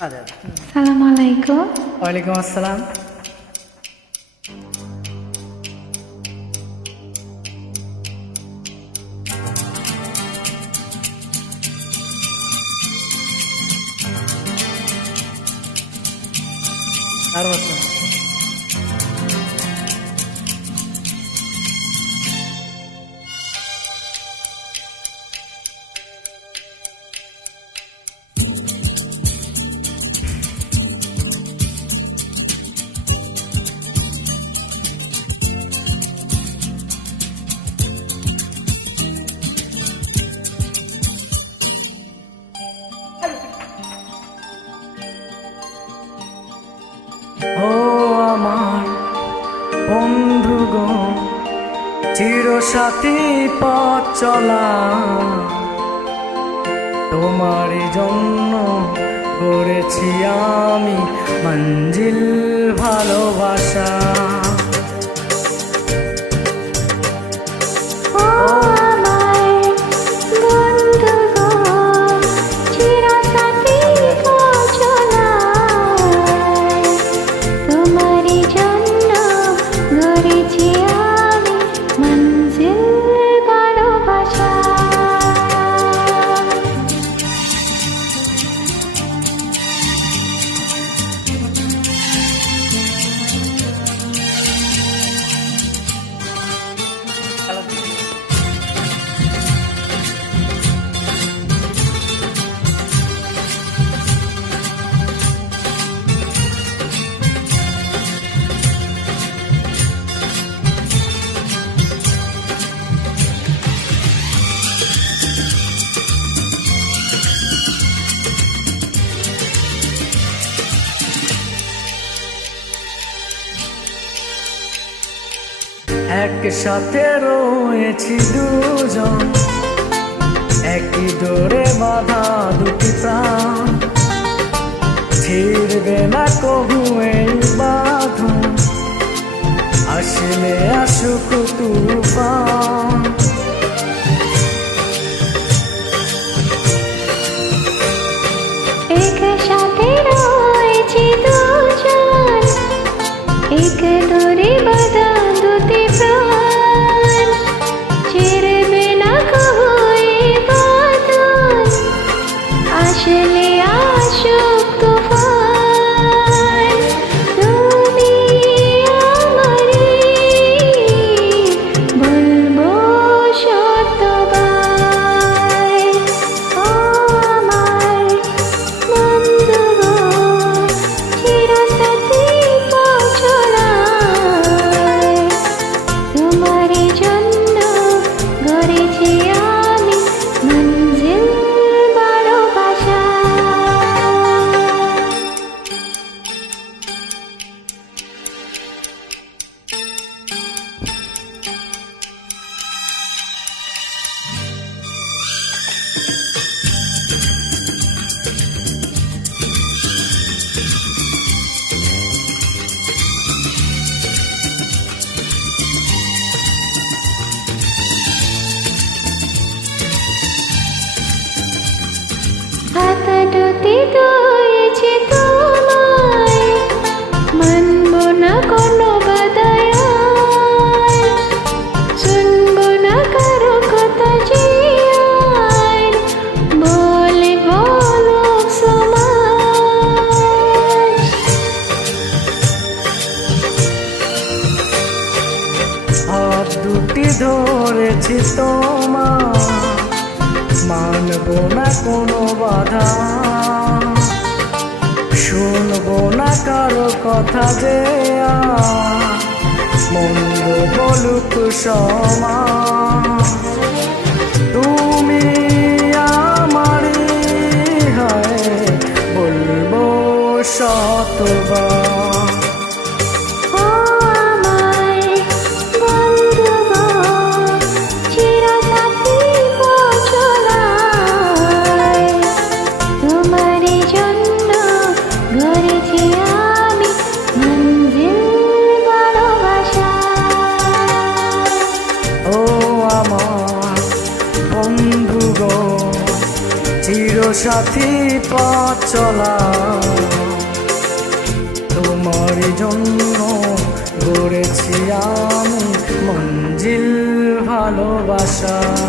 সালাম আলাইকুম। ওয়ালাইকুম আসসালাম। আর বছর ও আমার বন্ধুগণ, চিরসাথী পথ চলা, তোমারই জন্য গড়েছি আমি মঞ্জিল ভালোবাসা। একসাথে রয়েছি দুজন, একই ডোরে বাঁধা দুটি প্রাণ, ছিড়বে না কবু এই বাঁধন, আসলে আসুক তুফান। একসাথে রয়েছি দুজন, এক ডোরে বাঁধা দুটি প্রাণ, ছিড়বে না কবু এই বাঁধন, আসলে আসুক তুফান। তুমি আমারই বলবো শতবার, ও আমার বন্ধুগণ, চিরসাথী পথ চলা, তোমারই জন্য গড়েছি আমি মঞ্জিল ভালোবাসা। হাত দুটি ধরেছি তোমায়, মানব না কোনো বাধায়, শুনবো না কারো কথা যে আর বলে বলুক সমাজ। হাত দুটি ধরেছি তোমার, মানবো না কোনো বাধা, শুনবো না কারো কথা যে মন্দ বলুক সমাজ। তুমি আমারই হয় বলবো শতবার। চিরসাথী পথ চলা। জন্য গড়েছি আমি মঞ্জিল ভালোবাসা।